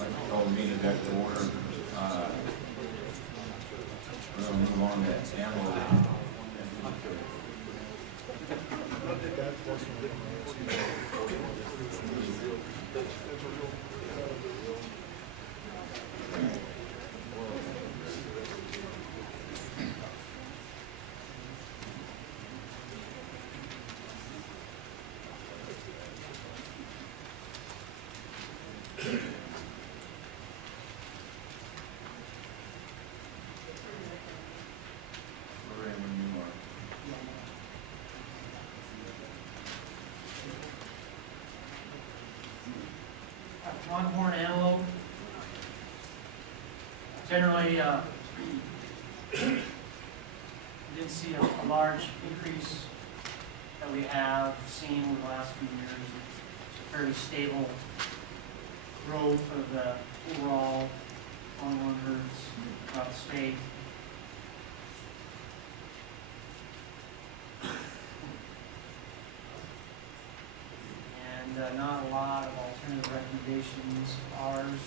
I'd like to call the meeting back to order. We're going to move on to antelope. Pronghorn antelope. Generally, did see a large increase that we have seen over the last few years. It's a fairly stable growth of the overall pronghorn herds throughout the state. And not a lot of alternative recommendations of ours.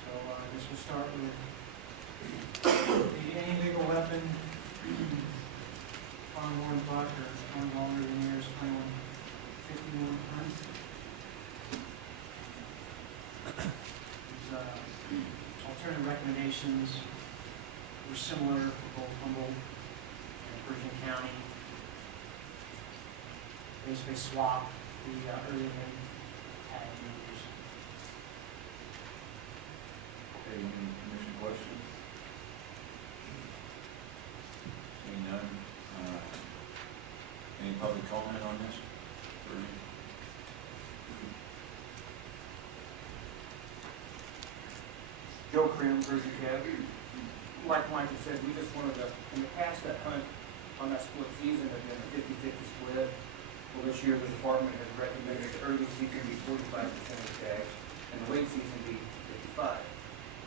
So I guess we'll start with any legal weapon, pronghorn buck or one longer than yours, 2151 hunt. Alternative recommendations were similar for both Humboldt and Pershing County. Basically swap the early and tag numbers. Okay, any commission questions? Seeing none. Any public comment on this? Joe Crim, Pershing Cab. Like Michael said, we just wanted to, in the past, that hunt on that split season had been a 50-50 split. Well, this year the department has recommended the early season be 45% of tags and the late season be 55.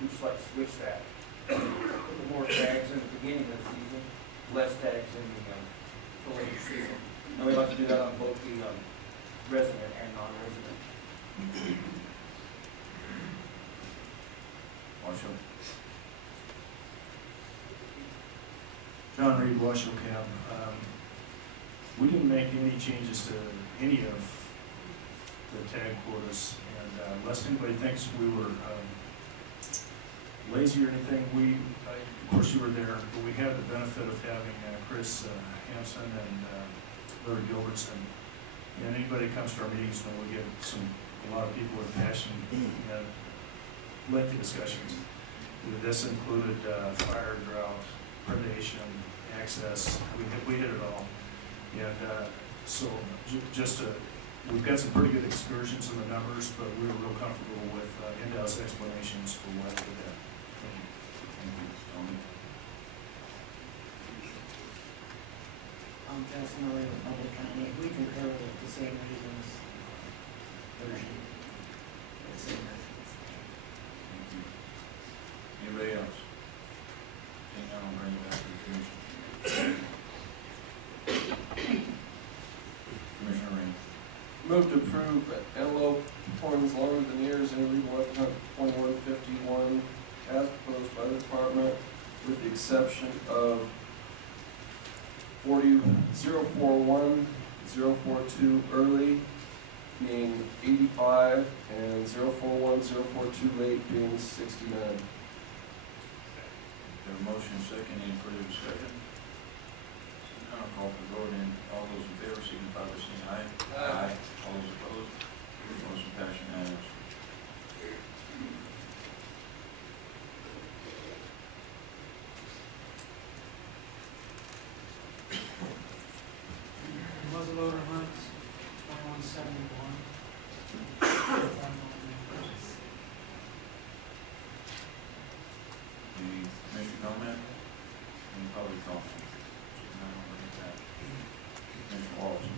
We just like to switch that. Put more tags in the beginning of the season, less tags in the late season. And we like to do that on both the resident and non-resident. Marshall? John Reed, Washoe Cab. We didn't make any changes to any of the tag quotas, and lest anybody thinks we were lazy or anything, of course you were there, but we had the benefit of having Chris Hampson and Larry Gilbertson, and anybody that comes to our meetings when we get a lot of people with passion and lengthy discussions. This included fire, drought, predation, access. We hit it all. And so we've got some pretty good excursions in the numbers, but we were real comfortable with in-house explanations for why we did that. Thank you. Tony? I'm familiar with Humboldt County. We concur with the same reasons. Version. The same reasons. Thank you. Anybody else? Seeing none, I'll bring it back to the commission. Commissioner Rain. Move to approve antelope horns longer than ears and illegal weapon hunt 2151 as proposed by the department, with the exception of 041, 042 early being 85 and 041, 042 late being 69. Have a motion second, any further discussion? I'll call for the vote, and all those in favor signify by saying aye. Aye. All those opposed? Motion passed unanimously. Muzzleloader hunt, 2171. Any commission comment? Any public comment? Commissioner Wallace.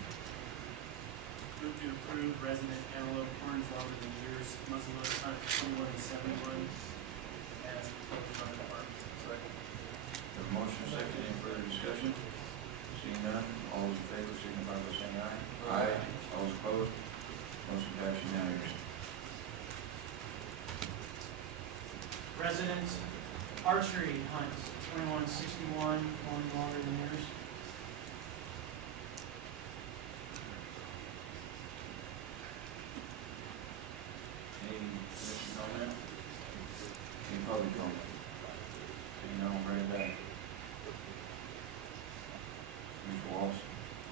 Move to approve resident antelope horns longer than years, muzzleloader hunt 2171 as proposed by the department. Have a motion second, any further discussion? Seeing none, all those in favor signify by saying aye. Aye. All those opposed? Motion passed unanimously. resident archery hunts, 2161, horns longer than yours. Any commission comment? Any public comment? Seeing none, we'll bring it back. Mr. Wallace?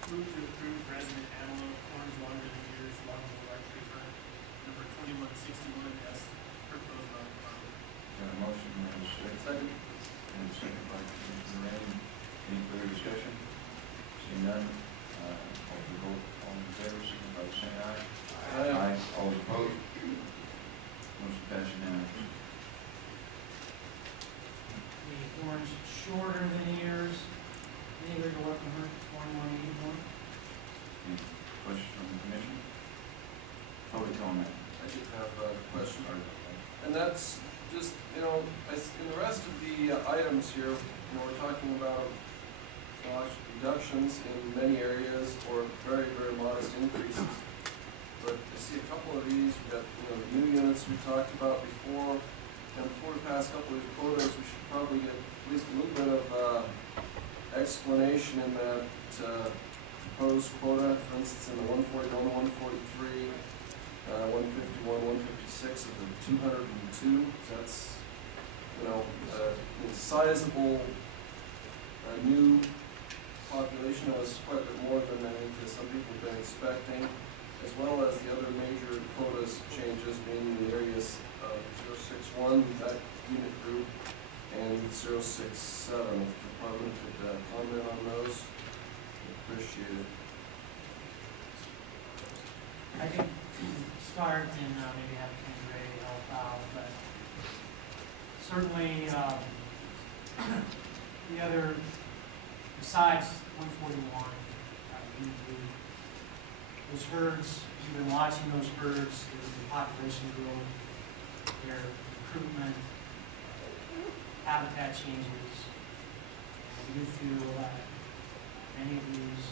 Move to approve resident antelope horns longer than yours, along with archery hunt, number 2161, as proposed by the department. Got a motion, and a second. And a second by Commissioner Rainey. Any further discussion? Seeing none, call for the vote. All in favor, signify by saying aye. Aye. All those opposed? Motion passed unanimously. The horns shorter than ears, legal weapon hunt, 2181. Any questions from the commission? Public comment. I did have a question, and that's just, in the rest of the items here, we're talking about reductions in many areas or very, very modest increases. But I see a couple of these, we've got, the new units we talked about before, and before we pass a couple of these quotas, we should probably get at least a little bit of explanation in that proposed quota, for instance, in the 141, 143, 151, 156 of the 202. That's, a sizable new population. That was quite a bit more than I think some people have been expecting, as well as the other major quotas changes, being the areas of 061, that unit group, and 067. If the department could comment on those, appreciate it. I can start and maybe have Ken Gray help out, but certainly the other, besides 141, those herds, you've been watching those herds, the population growth, their recruitment, habitat changes. We do feel that many of these,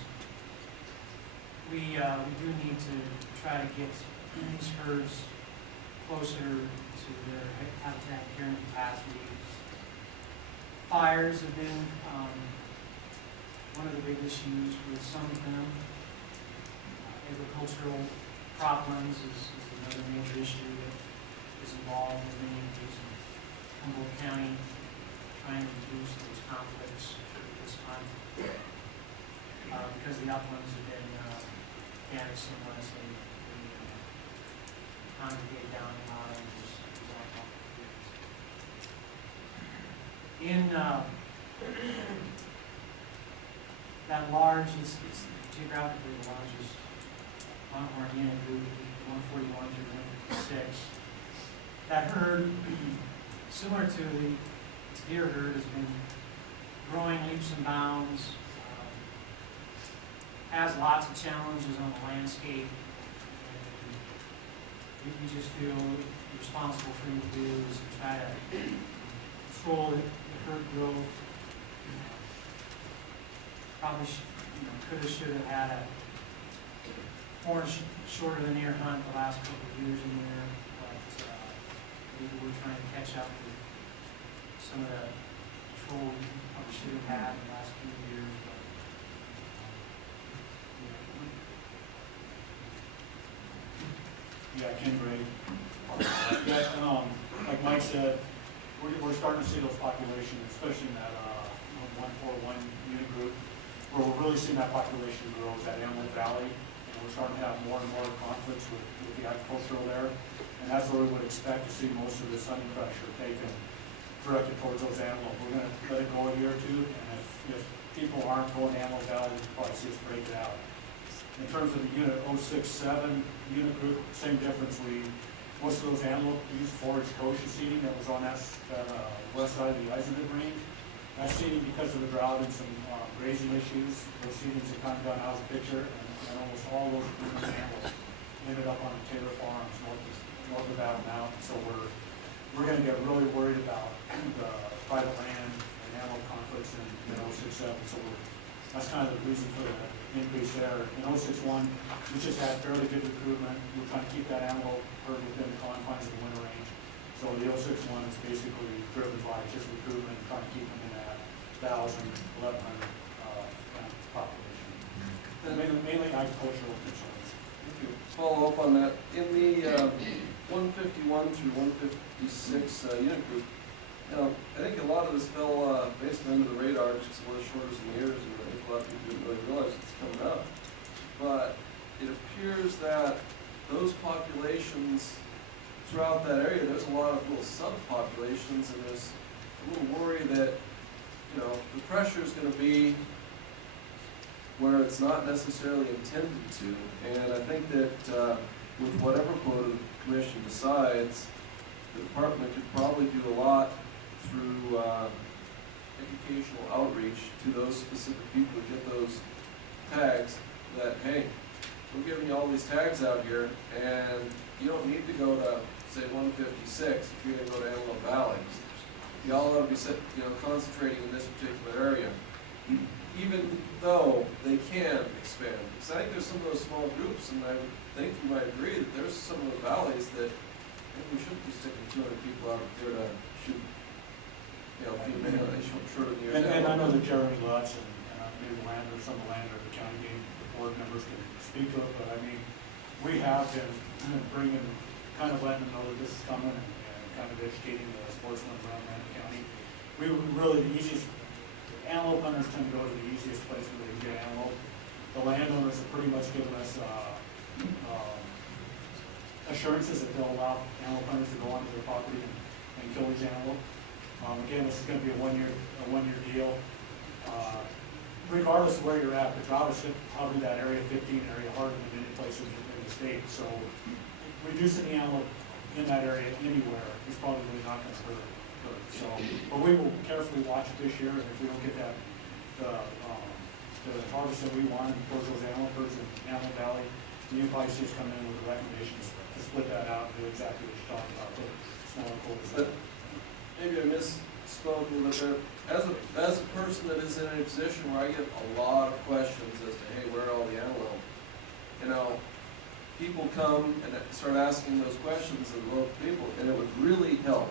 we do need to try to get these herds closer to their habitat carrying capacity. Fires have been one of the big issues with some of them. Agricultural croplands is another major issue that is involved in many of these in Humboldt County, trying to reduce those conflicts at this time. Because the uplands have been damaged so much, they congregate down in islands, there's all complications. In that large, it's geographically the largest pronghorn unit group, 141 through 156. That herd, similar to the deer herd, has been growing leaps and bounds, has lots of challenges on the landscape, and we just feel the responsible thing to do is to try to control the herd growth. Probably could have, should have had a horn shorter than ear hunt the last couple of years in there, but maybe we're trying to catch up with some of the control we probably should have had in the last few years. But, Yeah, Ken Gray. Like Mike said, we're starting to see those populations, especially in that 141 unit group, where we're really seeing that population grow is that Antelope Valley, and we're starting to have more and more conflicts with the agricultural there, and that's where we would expect to see most of this hunting pressure taken, directed towards those antelope. We're going to let it go a year or two, and if people aren't going to Antelope Valley, we'll probably see us break it out. In terms of the unit 067 unit group, same difference. Most of those antelope used forage kochia seeding that was on that west side of the Eisenhood range. That seeding, because of the drought and some grazing issues, those seedings have kind of gone out of the picture, and almost all those antelopes ended up on the Taylor Farms north of Battle Mountain. So we're going to get really worried about the private land and antelope conflicts in 067. So that's kind of the reason for the increase there. In 061, we just had fairly good recruitment. We're trying to keep that antelope herd within the confines of the winter range. So the 06 one is basically driven by just recruitment, trying to keep them in that 1,000, 1,100 kind of population. Mainly agricultural concerns. Follow up on that, in the 151 through 156 unit group, you know, I think a lot of this fell basically under the radar, just a little shorter than years, and I think a lot of people didn't really realize it's coming up. But it appears that those populations throughout that area, there's a lot of little subpopulations, and there's a little worry that, you know, the pressure is going to be where it's not necessarily intended to. And I think that with whatever quota the commission decides, the department could probably do a lot through educational outreach to those specific people to get those tags that, hey, we're giving you all these tags out here, and you don't need to go to, say, 156 if you're going to go to Antelope Valley. You all ought to be, concentrating in this particular area, even though they can expand. Because I think there's some of those small groups, and I would think you might agree that there's some of those valleys that I think we shouldn't be sticking 200 people out there to shoot, female, they shoot short of the years. And I know that Jeremy Lutz and maybe some of the Lander, the county game, the board members can speak to it, but I mean, we have been bringing, kind of letting them know that this is coming and kind of educating the sportsmen around Lander County. We really, the easiest, antelope hunters tend to go to the easiest place where they can get antelope. The landowners have pretty much given us assurances that they'll allow antelope hunters to go onto their property and kill these antelope. Again, this is going to be a one-year deal. Regardless of where you're at, the drought has hit probably that area 15 area harder than any place in the state. So reducing the antelope in that area anywhere is probably not going to hurt. So, but we will carefully watch it this year, and if we don't get that the harvest that we want towards those antelope herds in Antelope Valley, you probably see us come in with a recommendation to split that out and do exactly what you're talking about. Smaller quotas. Maybe I misspoke a little bit there. As a person that is in a position where I get a lot of questions as to, hey, where are all the antelope? People come and start asking those questions of local people, and it would really help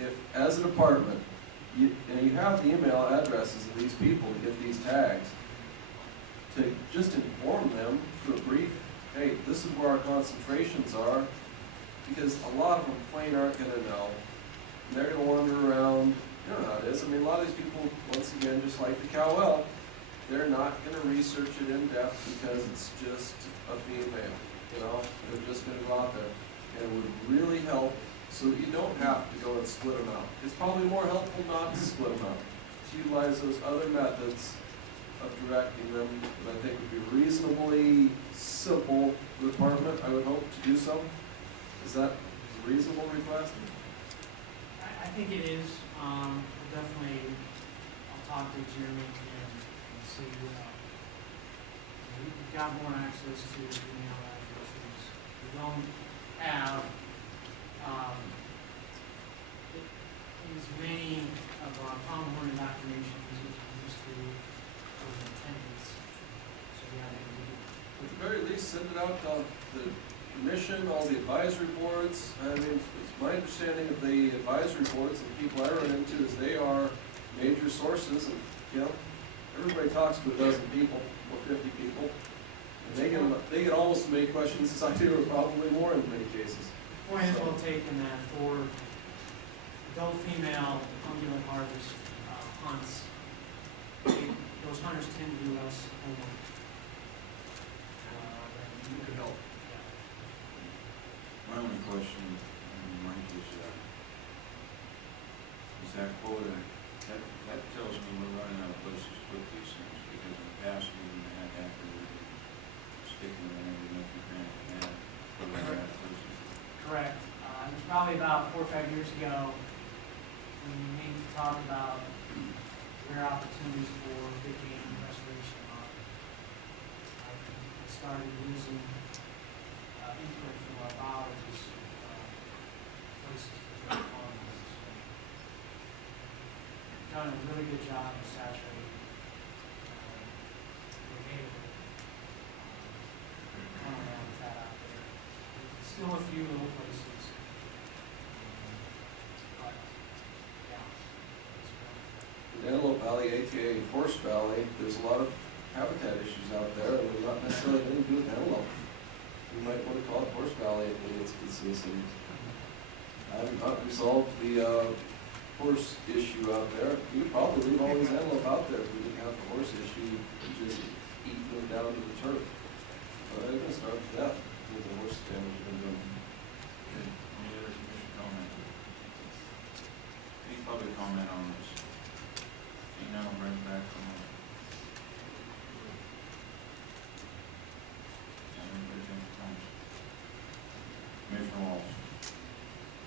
if, as a department, you have the email addresses of these people to get these tags, to just inform them through a brief, hey, this is where our concentrations are, because a lot of them plain aren't going to know. And they're going to wander around. You know how it is. I mean, a lot of these people, once again, just like the cow elk, they're not going to research it in depth because it's just a female. They're just going to go out there. And it would really help so that you don't have to go and split them out. It's probably more helpful not to split them out, to utilize those other methods of directing them that I think would be reasonably simple for the department, I would hope, to do so. Is that a reasonable request? I think it is. We'll definitely, I'll talk to Jeremy and see, we've got more access to email addresses. We don't have as many of our pronghorn indoctrinations as we used to for attendance. So yeah, At the very least, send it out to the commission, all the advisory boards. I mean, it's my understanding of the advisory boards and the people I run into is they are major sources, and everybody talks to a dozen people or 50 people, and they get almost as many questions as I do, or probably more in many cases. point is well taken that for adult female ungulate harvest hunts, those hunters tend to do less homework. You could help. My only question, Mike, is that quota, that tells me we're running out of places to put these things, because in the past we didn't have that, we were sticking them in every nook and cranny we had, but we ran out of places. Correct. It was probably about 4 or 5 years ago when we maybe talked about rare opportunities for big game restoration. I started using input from our biologists, places to go on this. Done a really good job of saturating the neighborhood. Coming around with that out there. Still a few little places. AKA Horse Valley, there's a lot of habitat issues out there, and they're not necessarily anything to do with antelope. You might want to call it Horse Valley if it gets consistency. I have not resolved the horse issue out there. We would probably leave all these antelope out there if we didn't have the horse issue, and just eat them down to the turf. But they're gonna starve to death with the horse damage they've been doing. Okay, any other commission comment? Any public comment on this? Seeing none, I'll bring it back for a motion. Anybody change the comments? Commissioner Walsh.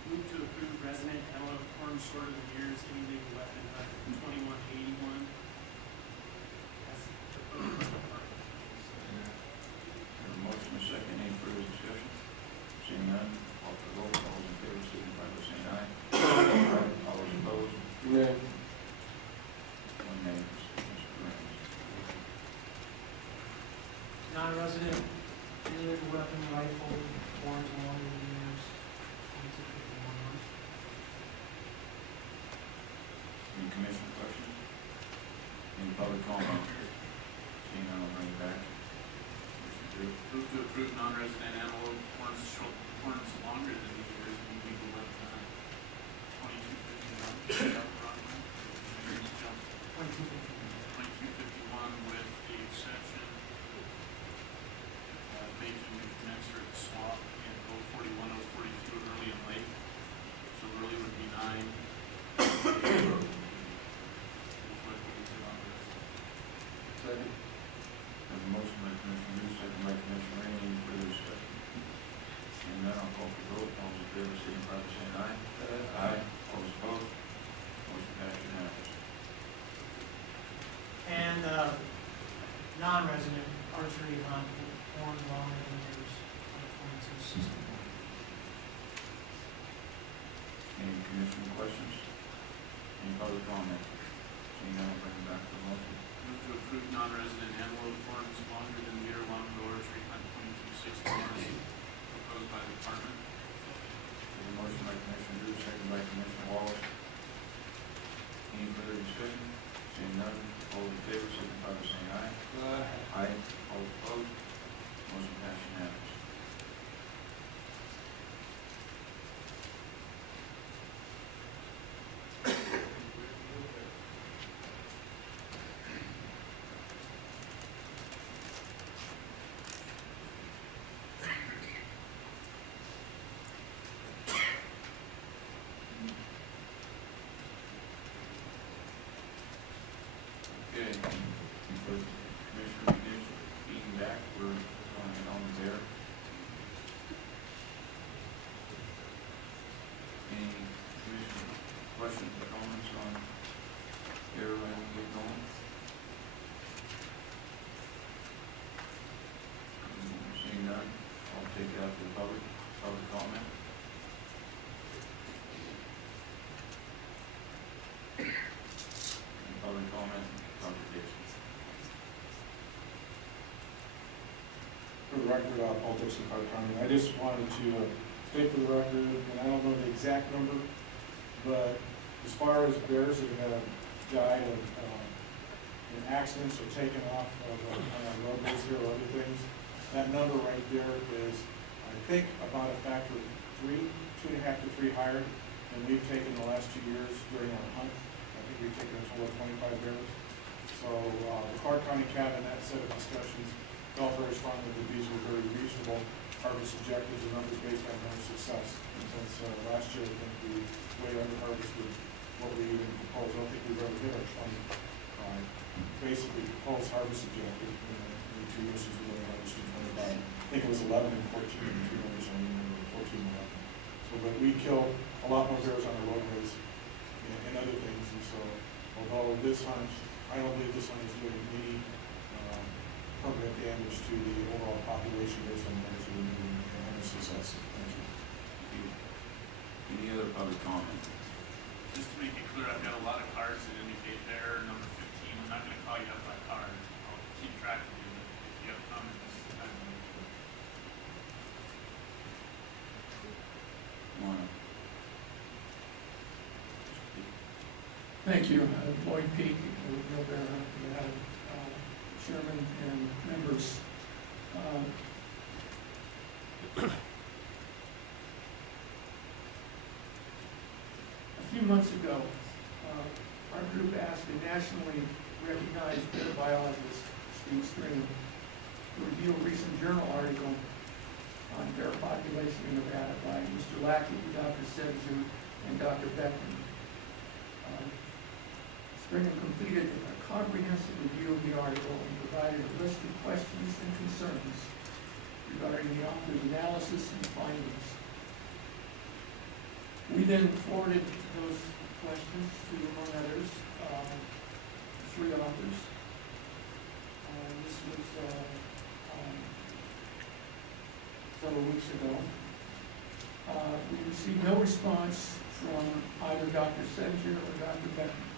Move to approve resident antelope horn short of the ears illegal weapon hunt 2181. As proposed by the department. Have a motion and a second, any further discussion? Seeing none, call for the vote, all those in favor, signify by saying aye. Aye. All those opposed, Yeah. one nay, Mr. Grant. Non-resident illegal weapon rifle, horns longer than ears, 2251. Any commission questions? Any public comment? Seeing none, I'll bring it back. Motion approved. Move to approve non-resident antelope horns longer than the ears and illegal weapon hunt 2251. 2251 with the exception of making the commensurate swap in 041, 042 early and late. So early would be 9. Second. Have a motion by Commissioner Lee, second by Commissioner Rainey, any further discussion? Seeing none, I'll call for the vote, all those in favor, signify by saying aye. Aye. All those opposed, motion passed unanimously. And non-resident archery hunt, horns longer than ears, 2261. Any commission questions? Any public comment? Seeing none, I'll bring it back to the motion. Move to approve non-resident antelope horns longer than deer long bow archery hunt 2261 proposed by the department. Have a motion by Commissioner Drew, second by Commissioner Wallace. Any further discussion? Seeing none, all in favor, signify by saying aye. Aye. All opposed, motion passed unanimously. Okay, for Commissioner McNish being back, we're going on there. Any commission questions or comments on there when we get going? Seeing none, I'll take it out to the public comment. Any public comment, Dr. Dixon? For the record, Paul Dixon, Clark County. I just wanted to state for the record, and I don't know the exact number, but as far as bears that have died of in accidents or taken off of on our roadways here or other things, that number right there is, I think, about a factor of 2.5 to 3 higher than we've taken the last 2 years during our hunt. I think we've taken a total of 25 bears. So the Clark County cabinet set of discussions felt very strongly that these were very reasonable harvest objectives and numbers based on their success. And since last year, I think we way under harvested what we even proposed. I don't think we've ever hit our 20, basically proposed harvest objective in the 2 years since we only harvested 25. I think it was 11 and 14 in the 2 numbers, I remember 14 and 11. So, but we killed a lot more bears on our roadways and other things. And so, although this hunt, I don't believe this hunt is doing any permanent damage to the overall population based on the numbers we're moving and the success. Thank you. Any other public comment? Just to make it clear, I've got a lot of cards that indicate bear number 15. I'm not going to call you up by card. I'll keep track of you, but if you have comments, I don't know. Wanna? Thank you. Lloyd Peak, with no bear hunt, Nevada, chairman and members. A few months ago, our group asked a nationally recognized bear biologist, Steve String, to review a recent journal article on bear population in Nevada by Mr. Lackey, Dr. Sedger, and Dr. Beckman. Stringham completed a comprehensive review of the article and provided a list of questions and concerns regarding the author's analysis and findings. We then forwarded those questions to, among others, three authors. This was several weeks ago. We received no response from either Dr. Sedger or Dr. Beckman.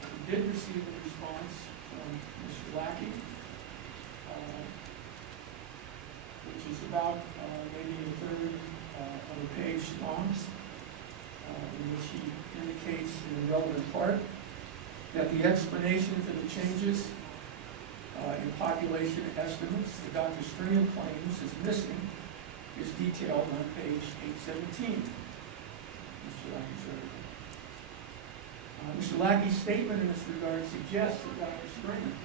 We did receive a response from Mr. Lackey, which is about maybe a third of a page long, in which he indicates in the relevant part that the explanation for the changes in population estimates that Dr. Stringham claims is missing is detailed on page 817. Mr. Lackey's article. Mr. Lackey's statement in this regard suggests that Dr. Stringham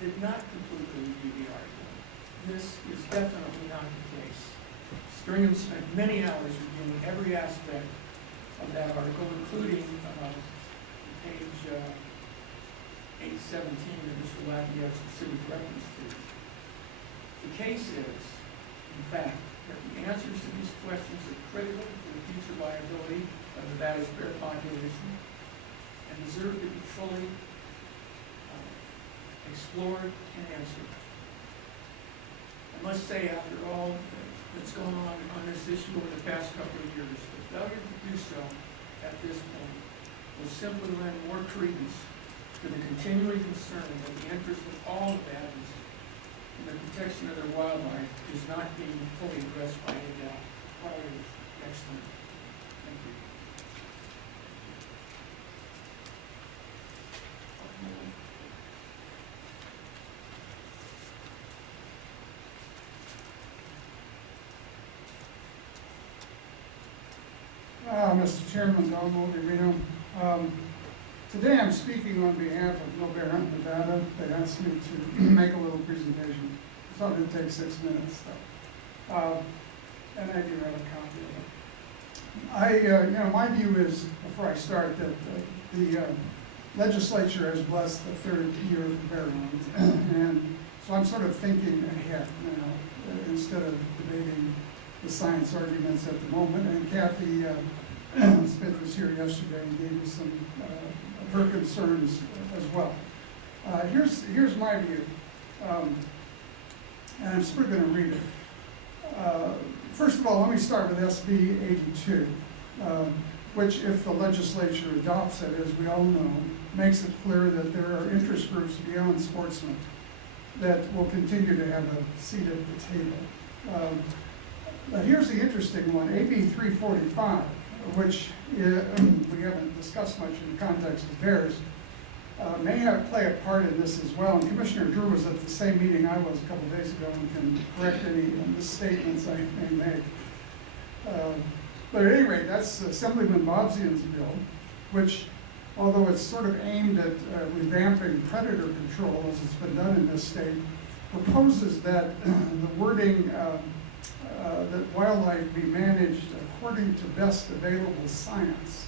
did not completely review the article. This is definitely not the case. Stringham spent many hours reviewing every aspect of that article, including page 817 that Mr. Lackey has specific reference to. The case is, in fact, that the answers to these questions are critical to the future viability of Nevada's bear population and deserve to be fully explored and answered. I must say, after all that's gone on this issue over the past couple of years, the failure to do so at this point will simply lend more credence to the continuing concern that the interest of all Nevadans in the protection of their wildlife is not being fully addressed by any part of excellent. Thank you. Mr. Chairman, Don Mulderino. Today I'm speaking on behalf of No Bear Hunt Nevada. They asked me to make a little presentation. I thought it'd take 6 minutes though. And I do have a copy of it. My view is, before I start, that the legislature has blessed the third year of bear hunt. And so I'm sort of thinking ahead now, instead of debating the science arguments at the moment. And Kathy Smith was here yesterday and gave me some of her concerns as well. Here's my view, and I'm still going to read it. First of all, let me start with SB 82, which, if the legislature adopts it, as we all know, makes it clear that there are interest groups beyond sportsmen that will continue to have a seat at the table. But here's the interesting one, AB 345, which we haven't discussed much in the context of bears, may play a part in this as well. And Commissioner Drew was at the same meeting I was a couple days ago and can correct any misstatements I may make. But at any rate, that's Assemblyman Bobzian's bill, which, although it's sort of aimed at revamping predator control, as it's been done in this state, proposes that the wording that wildlife be managed according to best available science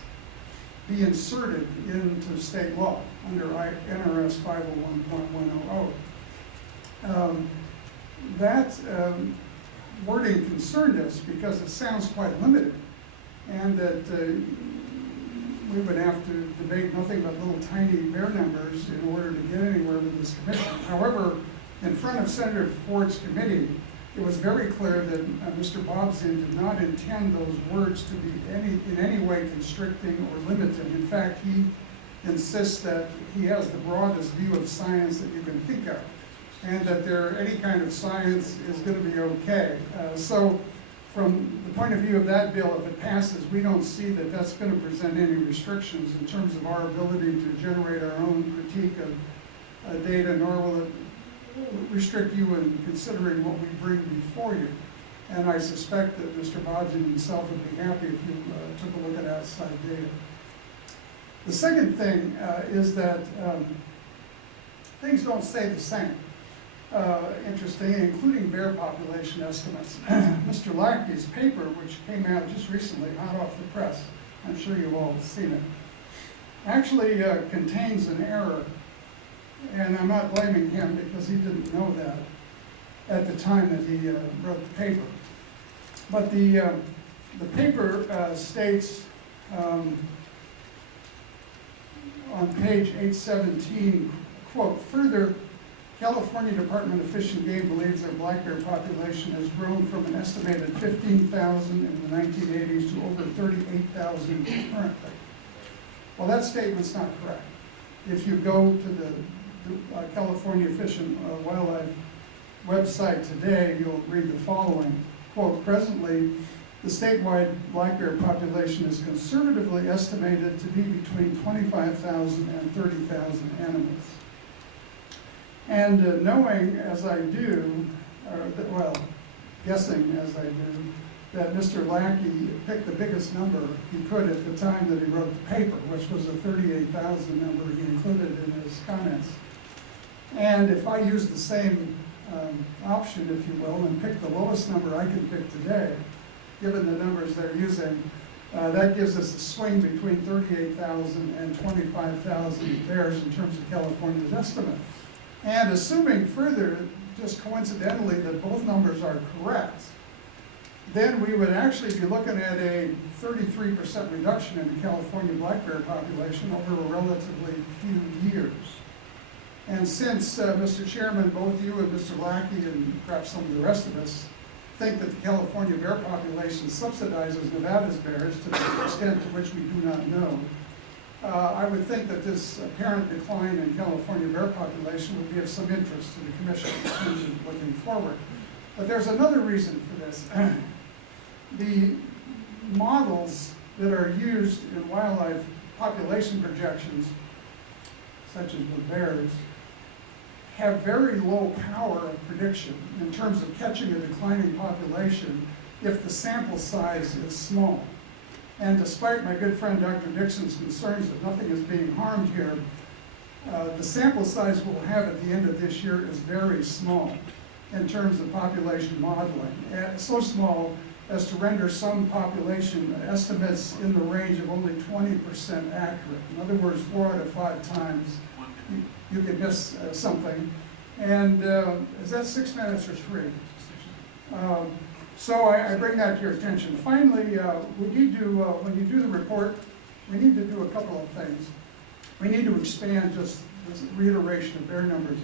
be inserted into state law under NRS 501.100. That wording concerned us because it sounds quite limited, and that we would have to debate nothing but little tiny bear numbers in order to get anywhere with this commission. However, in front of Senator Ford's committee, it was very clear that Mr. Bobzian did not intend those words to be in any way constricting or limiting. In fact, he insists that he has the broadest view of science that you can think of, and that any kind of science is going to be okay. So from the point of view of that bill, if it passes, we don't see that that's going to present any restrictions in terms of our ability to generate our own critique of data, nor will it restrict you in considering what we bring before you. And I suspect that Mr. Bodgen himself would be happy if you took a look at outside data. The second thing is that things don't stay the same. Interesting, including bear population estimates. Mr. Lackey's paper, which came out just recently, hot off the press, I'm sure you've all seen it, actually contains an error. And I'm not blaming him because he didn't know that at the time that he wrote the paper. But the paper states on page 817, quote, further, California Department of Fish and Game believes their black bear population has grown from an estimated 15,000 in the 1980s to over 38,000 currently. Well, that statement's not correct. If you go to the California Fish and Wildlife website today, you'll read the following, quote, presently, the statewide black bear population is conservatively estimated to be between 25,000 and 30,000 animals. And knowing as I do, well, guessing as I do, that Mr. Lackey picked the biggest number he could at the time that he wrote the paper, which was a 38,000 number he included in his comments. And if I use the same option, if you will, and pick the lowest number I can pick today, given the numbers they're using, that gives us a swing between 38,000 and 25,000 bears in terms of California's estimate. And assuming further, just coincidentally, that both numbers are correct, then we would actually be looking at a 33% reduction in the California black bear population over a relatively few years. And since, Mr. Chairman, both you and Mr. Lackey and perhaps some of the rest of us think that the California bear population subsidizes Nevada's bears to the extent to which we do not know, I would think that this apparent decline in California bear population would be of some interest to the Commission in terms of looking forward. But there's another reason for this. The models that are used in wildlife population projections, such as with bears, have very low power of prediction in terms of catching a declining population if the sample size is small. And despite my good friend Dr. Dixon's concerns that nothing is being harmed here, the sample size we'll have at the end of this year is very small in terms of population modeling. So small as to render some population estimates in the range of only 20% accurate. In other words, 4 out of 5 times you could miss something. And is that 6 minutes or 3? So I bring that to your attention. Finally, we need to, when you do the report, we need to do a couple of things. We need to expand just this reiteration of bear numbers.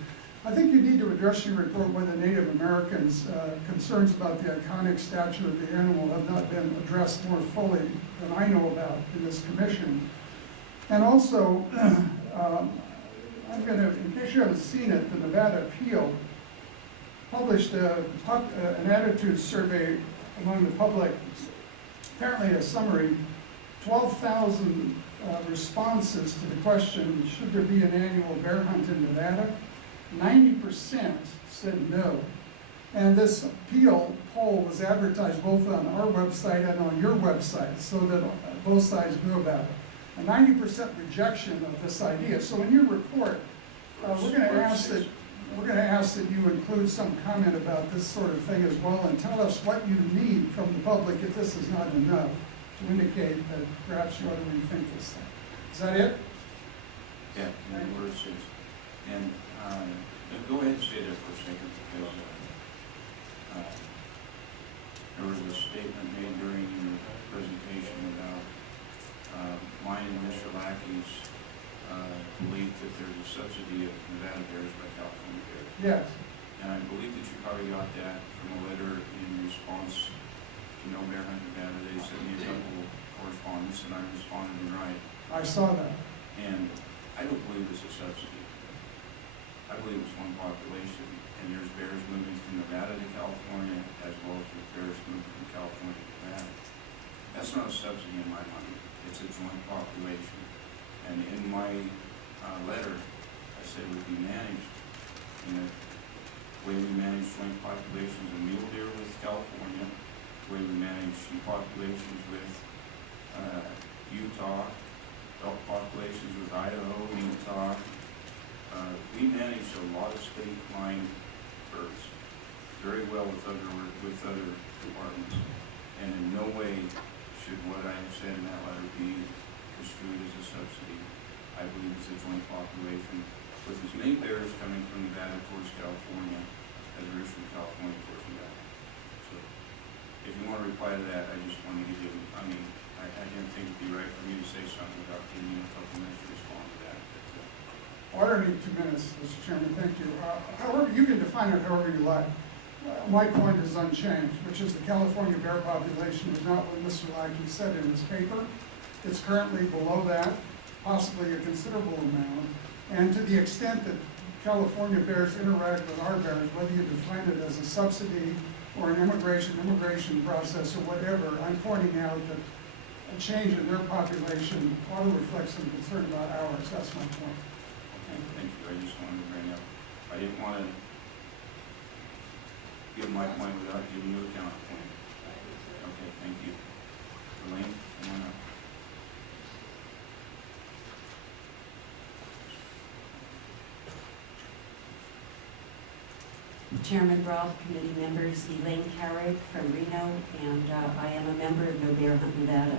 I think you need to address your report with the Native Americans' concerns about the iconic stature of the animal have not been addressed more fully than I know about in this commission. And also, I'm going to, in case you haven't seen it, the Nevada Appeal published an attitude survey among the public, apparently a summary, 12,000 responses to the question, should there be an annual bear hunt in Nevada? 90% said no. And this appeal poll was advertised both on our website and on your website so that both sides knew about it. A 90% rejection of this idea. So in your report, we're going to ask that you include some comment about this sort of thing as well, and tell us what you need from the public if this is not enough to indicate that perhaps you ought to rethink this thing. Is that it? Yeah, where it says. And go ahead and stay there for a second, because there was a statement made during your presentation about mine and Mr. Lackey's belief that there's a subsidy of Nevada bears by California bears. Yes. And I believe that you probably got that from a letter in response to No Bear Hunt Nevada. They sent me a couple of correspondence and I responded in writing. I saw that. And I don't believe it's a subsidy. I I believe it's one population, and there's bears moving from Nevada to California, as well as there's bears moving from California to Nevada. That's not a subsidy in my mind, it's a joint population. And in my letter, I said it would be managed in a way we manage joint populations of mule deer with California, the way we manage populations with Utah, elk populations with Idaho, Utah. We manage a lot of state line birds very well with other departments. And in no way should what I have said in that letter be construed as a subsidy. I believe it's a joint population with as many bears coming from Nevada towards California as there is from California towards Nevada. So if you want to reply to that, I just want to give you, I didn't think it'd be right for me to say something without giving you a couple minutes to respond to that. Well, I don't need 2 minutes, Mr. Chairman, thank you. However, you can define it however you like. My point is unchanged, which is the California bear population is not what Mr. Lackey said in his paper. It's currently below that, possibly a considerable amount. And to the extent that California bears interact with our bears, whether you define it as a subsidy or an immigration process or whatever, I'm pointing out that a change in their population ought to reflect some concern about ours. That's my point. Thank you. I just wanted to bring up, I didn't want to give my point without giving you a counterpoint. Okay, thank you. Elaine, come on up. Chairman Brock, committee members, Elaine Carrick from Reno, and I am a member of No Bear Hunt Nevada.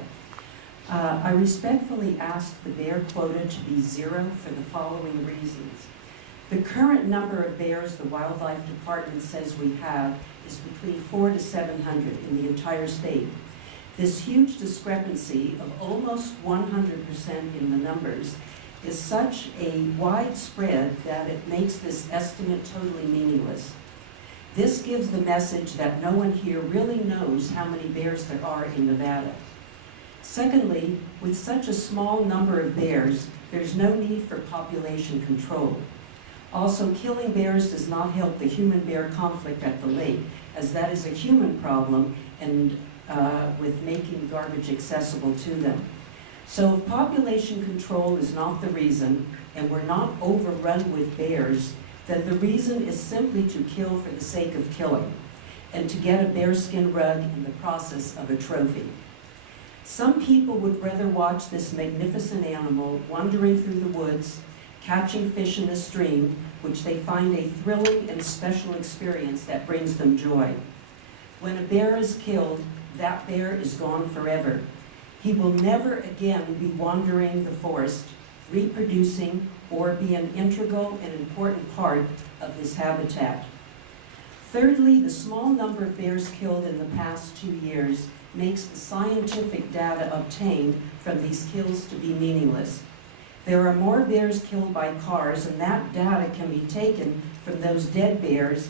I respectfully ask the bear quota to be 0 for the following reasons. The current number of bears the Wildlife Department says we have is between 400 to 700 in the entire state. This huge discrepancy of almost 100% in the numbers is such a widespread that it makes this estimate totally meaningless. This gives the message that no one here really knows how many bears there are in Nevada. Secondly, with such a small number of bears, there's no need for population control. Also, killing bears does not help the human-bear conflict at the lake, as that is a human problem and with making garbage accessible to them. So if population control is not the reason, and we're not overrun with bears, then the reason is simply to kill for the sake of killing, and to get a bearskin rug in the process of a trophy. Some people would rather watch this magnificent animal wandering through the woods, catching fish in the stream, which they find a thrilling and special experience that brings them joy. When a bear is killed, that bear is gone forever. He will never again be wandering the forest, reproducing, or be an integral and important part of his habitat. Thirdly, the small number of bears killed in the past 2 years makes the scientific data obtained from these kills to be meaningless. There are more bears killed by cars, and that data can be taken from those dead bears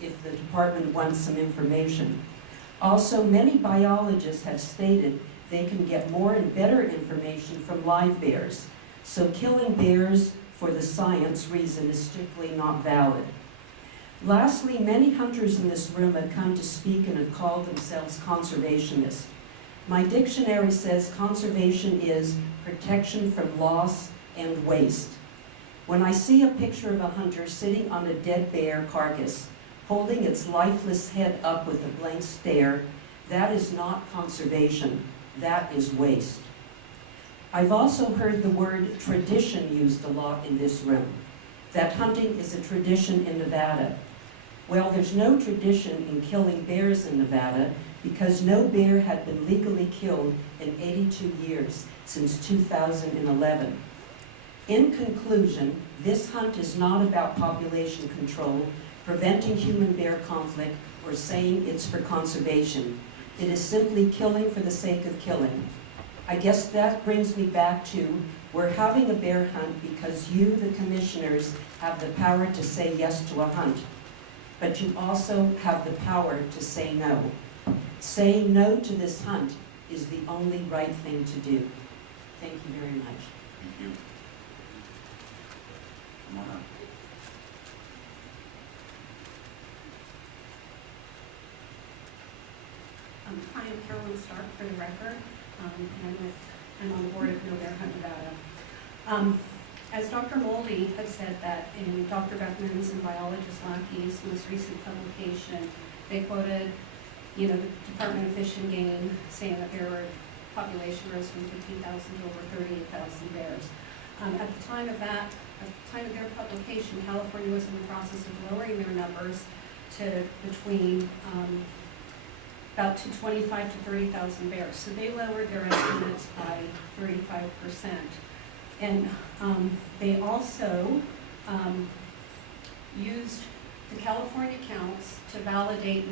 if the department wants some information. Also, many biologists have stated they can get more and better information from live bears, so killing bears for the science reason is strictly not valid. Lastly, many hunters in this room have come to speak and have called themselves conservationists. My dictionary says conservation is protection from loss and waste. When I see a picture of a hunter sitting on a dead bear carcass, holding its lifeless head up with a blank stare, that is not conservation, that is waste. I've also heard the word tradition used a lot in this room, that hunting is a tradition in Nevada. Well, there's no tradition in killing bears in Nevada because no bear had been legally killed in 82 years, since 2011. In conclusion, this hunt is not about population control, preventing human-bear conflict, or saying it's for conservation. It is simply killing for the sake of killing. I guess that brings me back to, we're having a bear hunt because you, the commissioners, have the power to say yes to a hunt. But you also have the power to say no. Saying no to this hunt is the only right thing to do. Thank you very much. Thank you. Come on up. am Carolyn Stark for the record, and I'm on the board of No Bear Hunt Nevada. As Dr. Moldy had said that in Dr. Beckman's and Biologist Lackey's most recent publication, they quoted, the Department of Fish and Game saying that there were population rose from 15,000 to over 38,000 bears. At the time of their publication, California was in the process of lowering their numbers to between about to 25 to 30,000 bears. So they lowered their estimates by 35%. And they also used the California counts to validate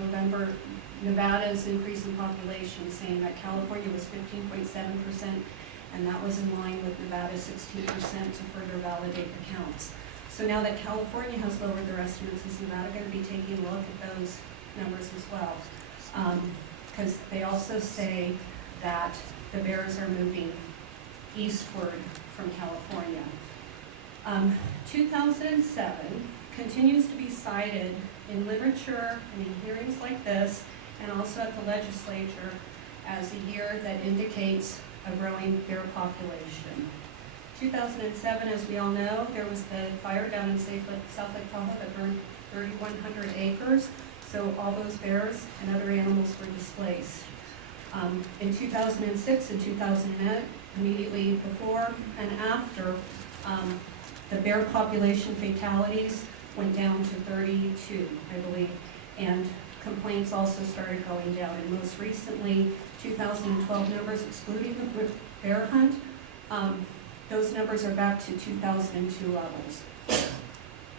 Nevada's increase in population, saying that California was 15.7%, and that was in line with Nevada's 16% to further validate the counts. So now that California has lowered their estimates, is Nevada going to be taking a look at those numbers as well? Because they also say that the bears are moving eastward from California. 2007 continues to be cited in literature and in hearings like this, and also at the legislature, as a year that indicates a growing bear population. 2007, as we all know, there was the fire down in South Lake Tahoe that burned 3,100 acres, so all those bears and other animals were displaced. In 2006 and 2008, immediately before and after, the bear population fatalities went down to 32, I believe, and complaints also started going down. And most recently, 2012 numbers excluding the bear hunt, those numbers are back to 2002 levels.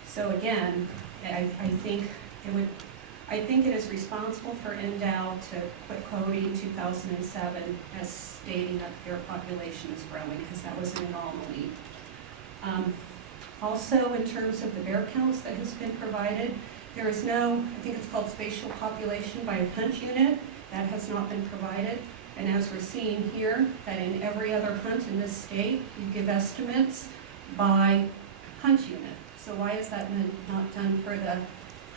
So again, I think it is responsible for NDOW to quit quoting 2007 as stating that their population is growing, because that was an anomaly. Also, in terms of the bear counts that has been provided, there is no, I think it's called spatial population by a hunt unit, that has not been provided. And as we're seeing here, that in every other hunt in this state, you give estimates by hunt unit. So why is that not done for the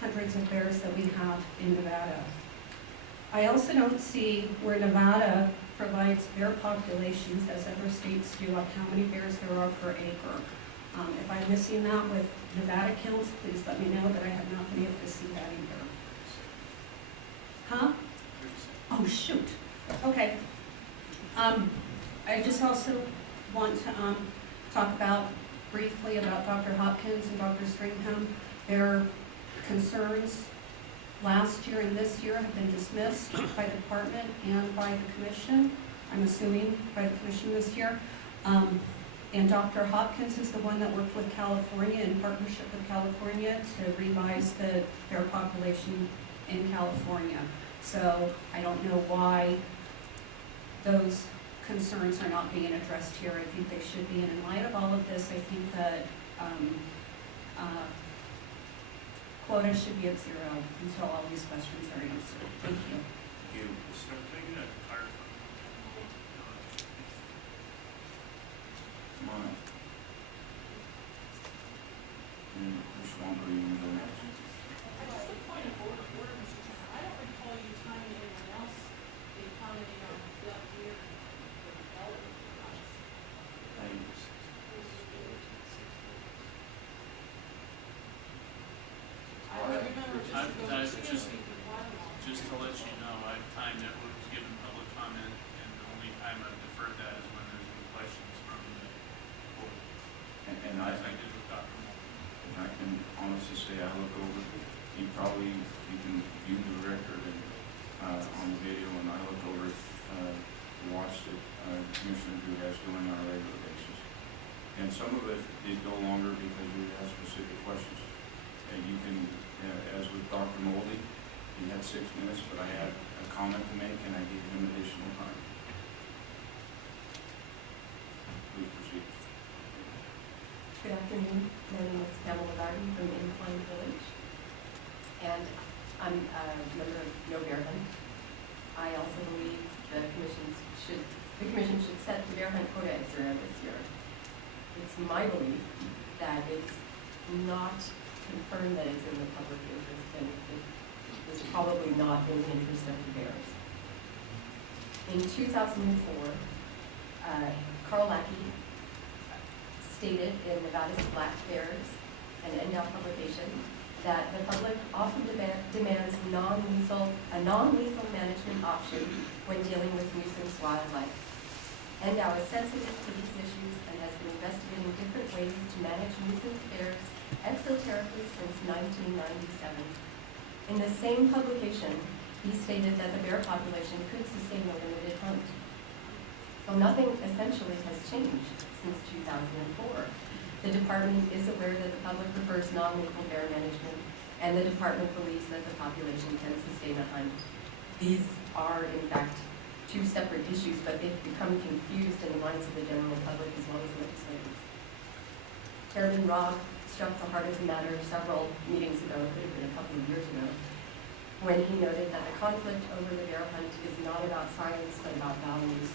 hundreds of bears that we have in Nevada? I also don't see where Nevada provides bear populations, as other states do, of how many bears there are per acre. If I'm missing that with Nevada counts, please let me know, but I have not been able to see that either. Huh? Oh, shoot. Okay. I just also want to talk briefly about Dr. Hopkins and Dr. Stringham. Their concerns last year and this year have been dismissed by the department and by the commission. I'm assuming by the commission this year. And Dr. Hopkins is the one that worked with California in partnership with California to revise their population in California. So I don't know why those concerns are not being addressed here. I think they should be. And in light of all of this, I think that quotas should be at 0 until all these questions are answered. Thank you. So can I get a card from Come on up. And Ms. Swansea, you can go next. Just a point of order, Mr. Chairman. I don't recall you timing anyone else in commenting on the year for development process. Thank you. I don't remember just to let you know, I've timed that was given public comment, and the only time I've deferred that is when there's been questions from the board. And As I did with Dr. Moore. And I can honestly say I look over, you can view the record and, on the video, and I look over, watch the Commissioner Drew has going on a regular basis. And some of it did go longer because we asked specific questions. And you can, as with Dr. Moldy, he had 6 minutes, but I had a comment to make and I gave him additional time. Please proceed. Good afternoon. My name is Pamela Garden from Incline Village, and I'm a member of No Bear Hunt. I also believe the commission should set the bear hunt quota at 0 this year. It's my belief that it's not confirmed that it's in the public interest, and it is probably not in the interest of the bears. In 2004, Carl Lackey stated in Nevada's Black Bears, an NDOW publication, that the public often demands a non-lethal management option when dealing with nuisance wildlife. NDOW is sensitive to these issues and has been investigating different ways to manage nuisance bears exoterrically since 1997. In the same publication, he stated that the bear population could sustain a limited hunt. Well, nothing essentially has changed since 2004. The department is aware that the public prefers non-lethal bear management, and the department believes that the population can sustain a hunt. These are, in fact, two separate issues, but they've become confused in the minds of the general public as well as legislators. Chairman Robb struck the heart of the matter several meetings ago, it could have been a couple of years ago, when he noted that the conflict over the bear hunt is not about science, but about values.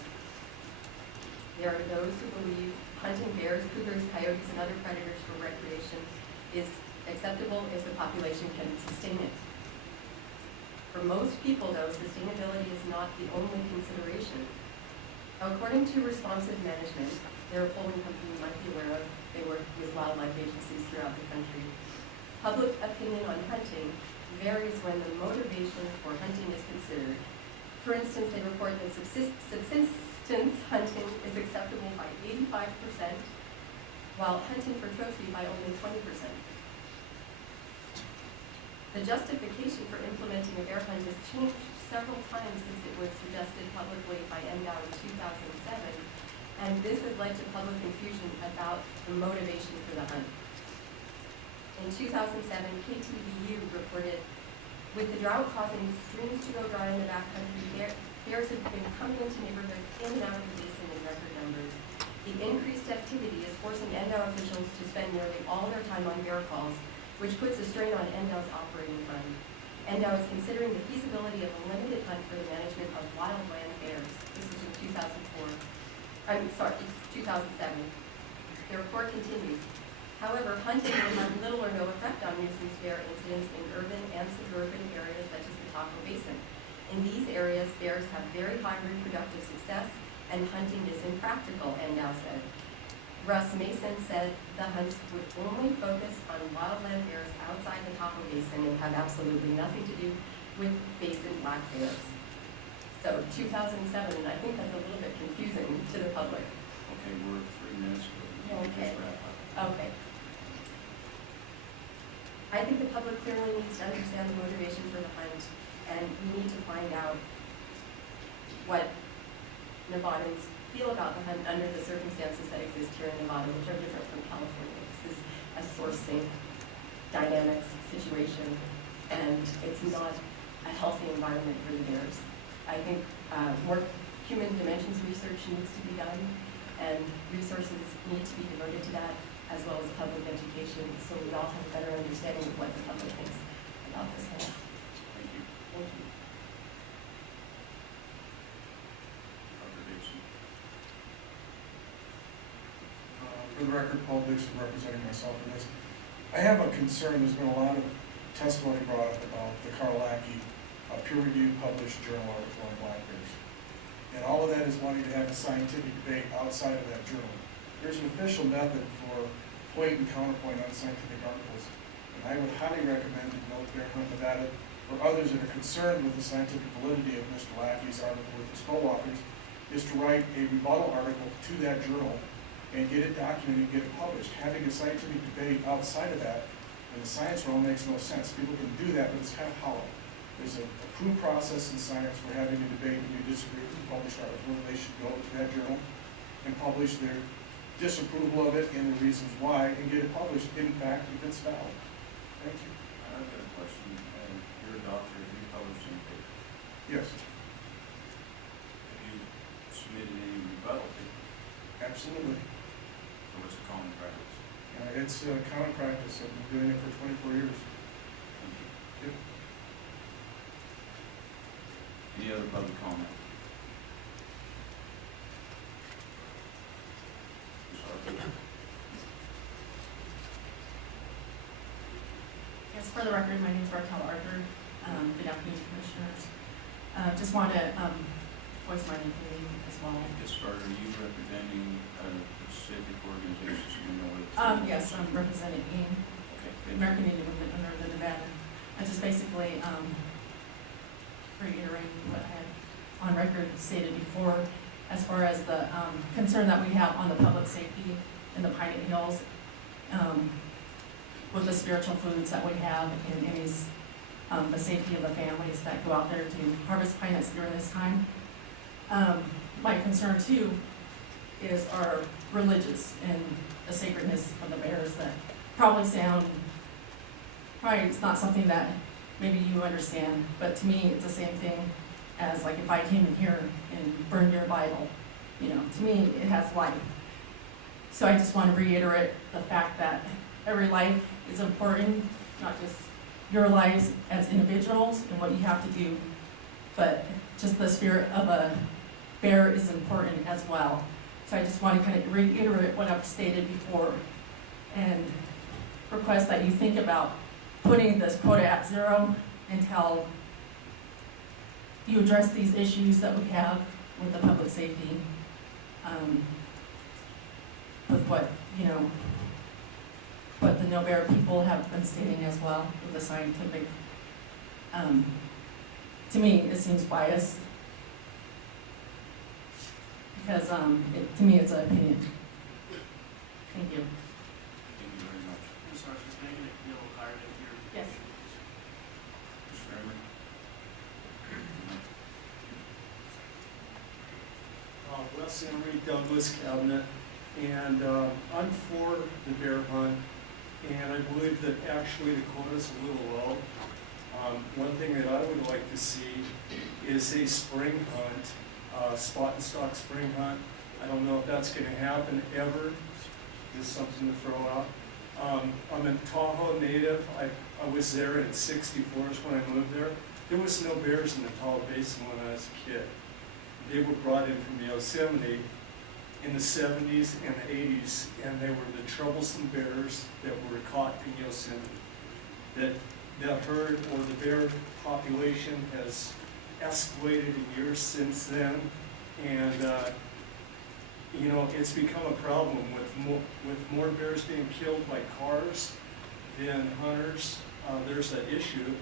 There are those who believe hunting bears, cougars, coyotes, and other predators for recreation is acceptable if the population can sustain it. For most people, though, sustainability is not the only consideration. According to Responsive Management, they're a polling company you might be aware of, they work with wildlife agencies throughout the country. Public opinion on hunting varies when the motivation for hunting is considered. For instance, they report that subsistence hunting is acceptable by 85%, while hunting for trophy by only 20%. The justification for implementing a bear hunt has changed several times since it was suggested publicly by NDOW in 2007, and this has led to public confusion about the motivation for the hunt. In 2007, KTVU reported, with the drought causing streams to go dry in the backcountry, bears have been coming into neighborhoods in and out of the basin in record numbers. The increased activity is forcing NDOW officials to spend nearly all their time on bear calls, which puts a strain on NDOW's operating fund. NDOW is considering the feasibility of a limited hunt for the management of wildland bears. This was in 2007. The report continues. However, hunting will have little or no effect on nuisance bear incidents in urban and suburban areas such as the Tahoe Basin. In these areas, bears have very high reproductive success, and hunting is impractical, NDOW said. Russ Mason said the hunts would only focus on wildland bears outside the Tahoe Basin and have absolutely nothing to do with basin black bears. So 2007, and I think that's a little bit confusing to the public. Okay, we're 3 minutes ago. Okay. Just wrap up. Okay. I think the public clearly needs to understand the motivation for the hunt, and we need to find out what Nevadans feel about the hunt under the circumstances that exist here in Nevada, which are different from California. This is a source sink dynamics situation, and it's not a healthy environment for the bears. I think more human dimensions research needs to be done, and resources need to be devoted to that, as well as public education, so we all have a better understanding of what the public thinks about this hunt. Thank you. Thank you. Dr. Dixon. For the record, Paul Dixon representing myself in this. I have a concern, there's been a lot of testimony brought up about the Carl Lackey peer-reviewed published journal article on black bears. And all of that is wanting to have a scientific debate outside of that journal. There's an official method for point and counterpoint on scientific articles. And I would highly recommend to Note Bear Hunt Nevada or others that are concerned with the scientific validity of Mr. Lackey's article with his co-authors is to write a rebuttal article to that journal and get it documented, get it published. Having a scientific debate outside of that in the science realm makes no sense. People can do that, but it's kind of hollow. There's a approved process in science for having a debate when you disagree with the published article, and they should go to that journal and publish their disapproval of it and the reasons why, and get it published, in fact, if it's valid. Thank you. I've got a question, and you're a doctor, have you published any paper? Yes, Have you submitted any rebuttal papers? absolutely. So what's a common practice? It's a common practice. I've been doing it for 24 years. Thank you. Yep. Any other public comment? Yes, for the record, my name is Raquel Arthur. Good afternoon, Commissioners. Just want to voice my opinion as well. As far as, are you representing a specific organization, so you know what it's? Yes, I'm representing AIM, Okay, thank you. American Indian Women of Northern Nevada. I just basically, reiterating what I had on record stated before, as far as the, concern that we have on the public safety in the Pine Hills, with the spiritual foods that we have and any, the safety of the families that go out there to harvest pine nuts during this time. My concern too is our religious and the sacredness of the bears that probably it's not something that maybe you understand, but to me, it's the same thing as like if I came in here and burned your Bible, you know, to me, it has life. So I just want to reiterate the fact that every life is important, not just your lives as individuals and what you have to do, but just the spirit of a bear is important as well. So I just want to kind of reiterate what I've stated before and request that you think about putting this quota at 0 until you address these issues that we have with the public safety, with what, you know, what the No Bear people have been stating as well with the scientific. To me, it seems biased because to me, it's an opinion. Thank you. Thank you very much. I'm sorry, she's making it no higher than here. Yes. Mr. Emery? Wes Emery, Douglas Cabinet, and I'm for the bear hunt, and I believe that actually the quota's a little low. One thing that I would like to see is a spring hunt, spot and stalk spring hunt. I don't know if that's going to happen ever. Just something to throw out. I'm a Tahoe native. I was there in '64 when I moved there. There was no bears in the Tahoe Basin when I was a kid. They were brought in from Yosemite in the 70s and the 80s, and they were the troublesome bears that were caught in Yosemite. That herd or the bear population has escalated in years since then, and you know, it's become a problem with more bears being killed by cars than hunters. There's that issue,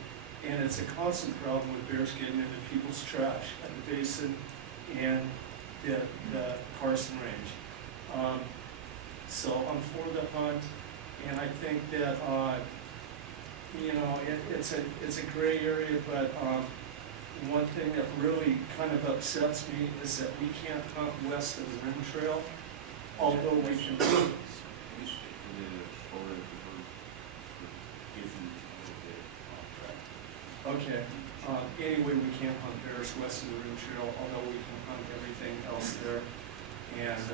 and it's a constant problem with bears getting into people's trash at the basin and the Carson Range. So I'm for the hunt, and I think that you know, it's a gray area, but one thing that really kind of upsets me is that we can't hunt west of the rim trail, although we can. We stick to the quota because we're giving a little bit off track. Okay. Anyway, we can't hunt bears west of the rim trail, although we can hunt everything else there. And